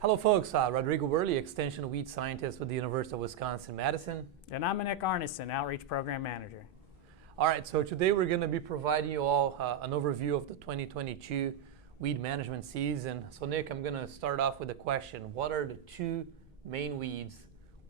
Hello folks, Rodrigo Werle, Extension Weed Scientist with the University of Wisconsin-Madison. And I'm Nick Arneson, Outreach Program Manager. All right, so today we're going to be providing you all an overview of the 2022 weed management season. So Nick, I'm going to start off with a question. What are the two main weeds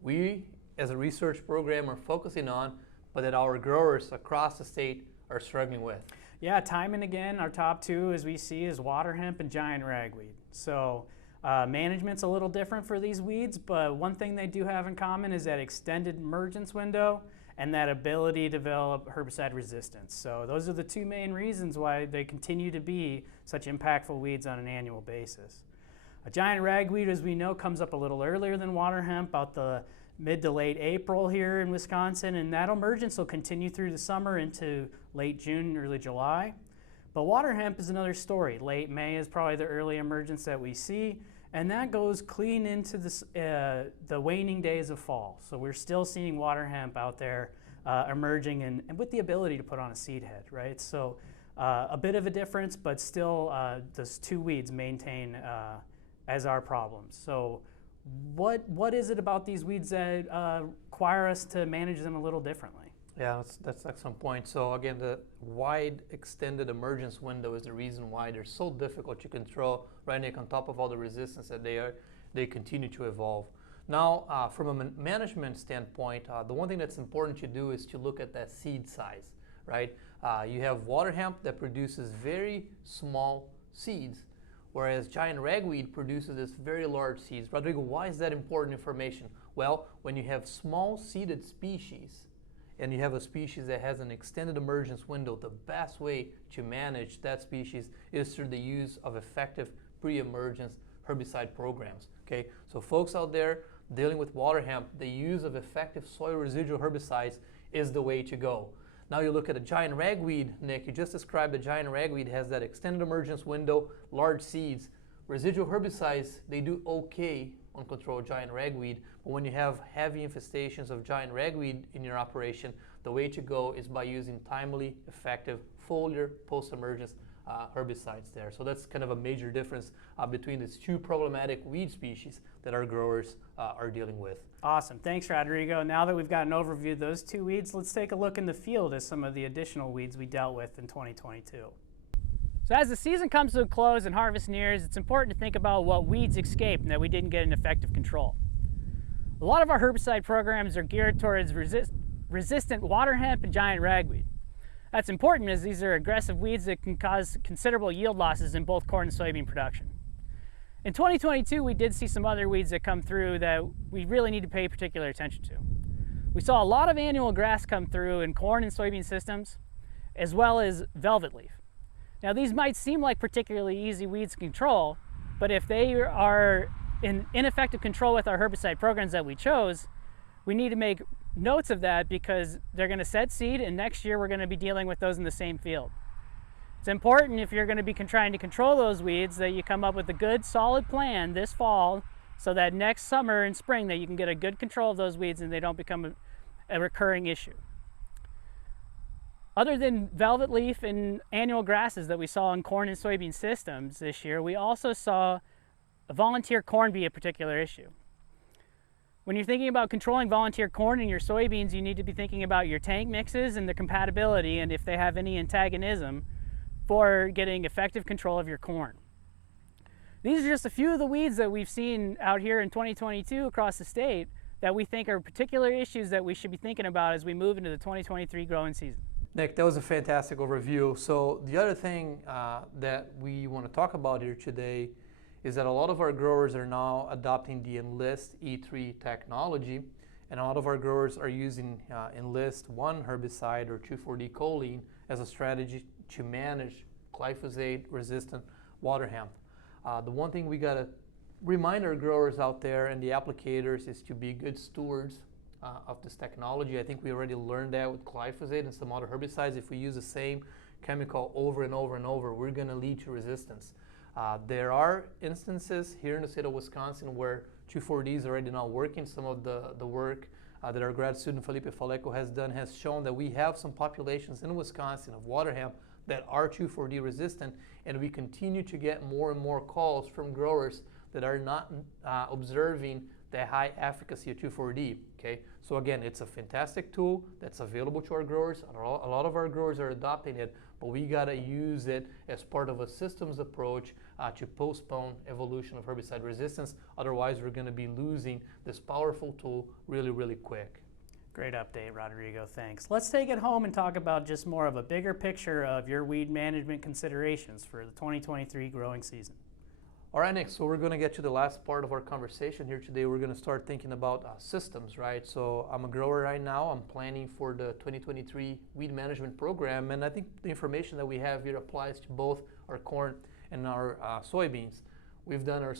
we as a research program are focusing on, but that our growers across the state are struggling with? Yeah, time and again, our top two as we see is Waterhemp and giant ragweed. So management's a little different for these weeds, but one thing they do have in common is that extended emergence window and that ability to develop herbicide resistance. So those are the two main reasons why they continue to be such impactful weeds on an annual basis. A giant ragweed, as we know, comes up a little earlier than Waterhemp, about the mid to late April here in Wisconsin, and that emergence will continue through the summer into late June, early July. But Waterhemp is another story. Late May is probably the early emergence that we see, and that goes clean into the waning days of fall. So we're still seeing Waterhemp out there emerging and with the ability to put on a seed head, right? So a bit of a difference, but still those two weeds maintain as our problems. So what is it about these weeds that require us to manage them a little differently? Yeah, that's an excellent point. So again, the wide extended emergence window is the reason why they're so difficult to control, right, Nick, on top of all the resistance that they continue to evolve. Now, from a management standpoint, the one thing that's important to do is to look at that seed size, right? You have Waterhemp that produces very small seeds, whereas giant ragweed produces this very large seeds. Rodrigo, why is that important information? Well, when you have small seeded species, and you have a species that has an extended emergence window, the best way to manage that species is through the use of effective pre-emergence herbicide programs. Okay, so folks out there dealing with Waterhemp, the use of effective soil residual herbicides is the way to go. Now you look at a giant ragweed, Nick, you just described the giant ragweed has that extended emergence window, large seeds. Residual herbicides, they do okay on control giant ragweed, but when you have heavy infestations of giant ragweed in your operation, the way to go is by using timely, effective foliar post-emergence herbicides there. So that's kind of a major difference between these two problematic weed species that our growers are dealing with. Awesome, thanks Rodrigo. Now that we've got an overview of those two weeds, let's take a look in the field at some of the additional weeds we dealt with in 2022. So as the season comes to a close and harvest nears, it's important to think about what weeds escaped and that we didn't get an effective control. A lot of our herbicide programs are geared towards resistant Waterhemp and giant ragweed. That's important as these are aggressive weeds that can cause considerable yield losses in both corn and soybean production. In 2022, we did see some other weeds that come through that we really need to pay particular attention to. We saw a lot of annual grass come through in corn and soybean systems, as well as velvet leaf. Now these might seem like particularly easy weeds to control, but if they are in ineffective control with our herbicide programs that we chose, we need to make notes of that because they're going to set seed and next year we're going to be dealing with those in the same field. It's important if you're going to be trying to control those weeds that you come up with a good solid plan this fall so that next summer and spring that you can get a good control of those weeds and they don't become a recurring issue. Other than velvet leaf and annual grasses that we saw in corn and soybean systems this year, we also saw volunteer corn be a particular issue. When you're thinking about controlling volunteer corn in your soybeans, you need to be thinking about your tank mixes and their compatibility and if they have any antagonism for getting effective control of your corn. These are just a few of the weeds that we've seen out here in 2022 across the state that we think are particular issues that we should be thinking about as we move into the 2023 growing season. Nick, that was a fantastic overview. So the other thing that we want to talk about here today is that a lot of our growers are now adopting the Enlist E3 technology, and a lot of our growers are using Enlist 1 herbicide or 2,4-D choline as a strategy to manage glyphosate-resistant Waterhemp. The one thing we got to remind our growers out there and the applicators is to be good stewards of this technology. I think we already learned that with glyphosate and some other herbicides. If we use the same chemical over and over and over, we're going to lead to resistance. There are instances here in the state of Wisconsin where 2,4-D is already not working. Some of the work that our grad student Felipe Faleco has done has shown that we have some populations in Wisconsin of Waterhemp that are 2,4-D resistant, and we continue to get more and more calls from growers that are not observing the high efficacy of 2,4-D. Okay, so again, it's a fantastic tool that's available to our growers. A lot of our growers are adopting it, but we gotta use it as part of a systems approach to postpone evolution of herbicide resistance. Otherwise, we're gonna be losing this powerful tool really, really quick. Great update, Rodrigo, thanks. Let's take it home and talk about just more of a bigger picture of your weed management considerations for the 2023 growing season. All right, Nick, so we're going to get to the last part of our conversation here today. We're going to start thinking about systems, right? So I'm a grower right now. I'm planning for the 2023 weed management program, and I think the information that we have here applies to both our corn and our soybeans. We have done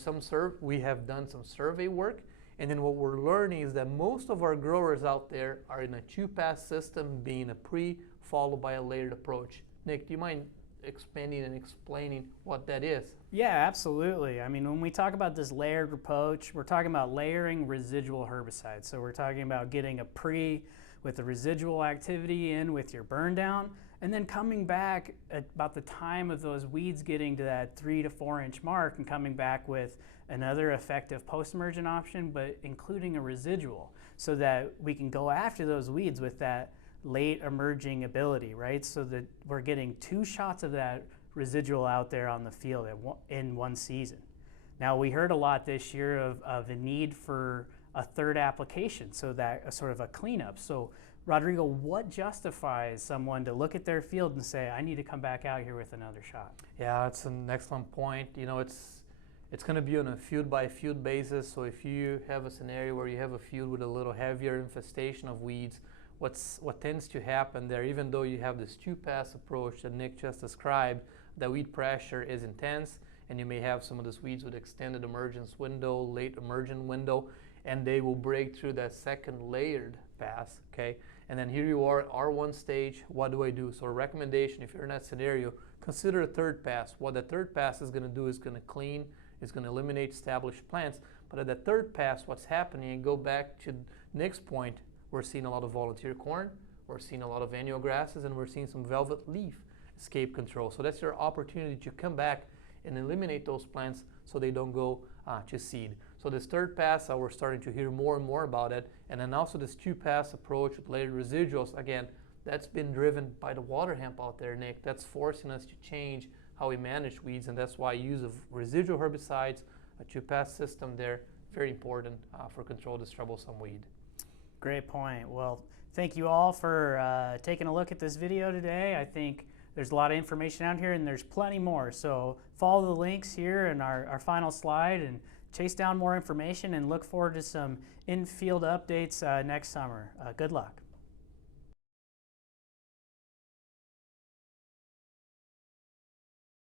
some survey work, and then what we're learning is that most of our growers out there are in a two-pass system, being a pre followed by a layered approach. Nick, do you mind expanding and explaining what that is? Yeah, absolutely. I mean, when we talk about this layered approach, we're talking about layering residual herbicides. So we're talking about getting a pre with the residual activity in with your burn down, and then coming back at about the time of those weeds getting to that 3 to 4 inch mark and coming back with another effective post-emergent option, but including a residual so that we can go after those weeds with that late emerging ability, right? So that we're getting 2 shots of that residual out there on the field in one season. Now, we heard a lot this year of the need for a third application, so that a sort of a cleanup. So Rodrigo, what justifies someone to look at their field and say, I need to come back out here with another shot? Yeah, that's an excellent point. You know, it's going to be on a field by field basis. So if you have a scenario where you have a field with a little heavier infestation of weeds, what tends to happen there, even though you have this two-pass approach that Nick just described, the weed pressure is intense, and you may have some of these weeds with extended emergence window, late emergent window, and they will break through that second layered pass, okay? And then here you are, R1 stage, what do I do? So a recommendation, if you're in that scenario, consider a third pass. What the third pass is gonna do is gonna clean, it's gonna eliminate established plants, but at the third pass, what's happening, and go back to Nick's point, we're seeing a lot of volunteer corn, we're seeing a lot of annual grasses, and we're seeing some velvet leaf escape control. So that's your opportunity to come back and eliminate those plants so they don't go to seed. So this third pass, we're starting to hear more and more about it. And then also this two-pass approach with layered residuals, again, that's been driven by the water hemp out there, Nick. That's forcing us to change how we manage weeds, and that's why use of residual herbicides, a two-pass system there, very important for control of this troublesome weed. Great point. Well, thank you all for taking a look at this video today. I think there's a lot of information out here, and there's plenty more. So follow the links here in our final slide and chase down more information, and look forward to some in-field updates next summer. Good luck.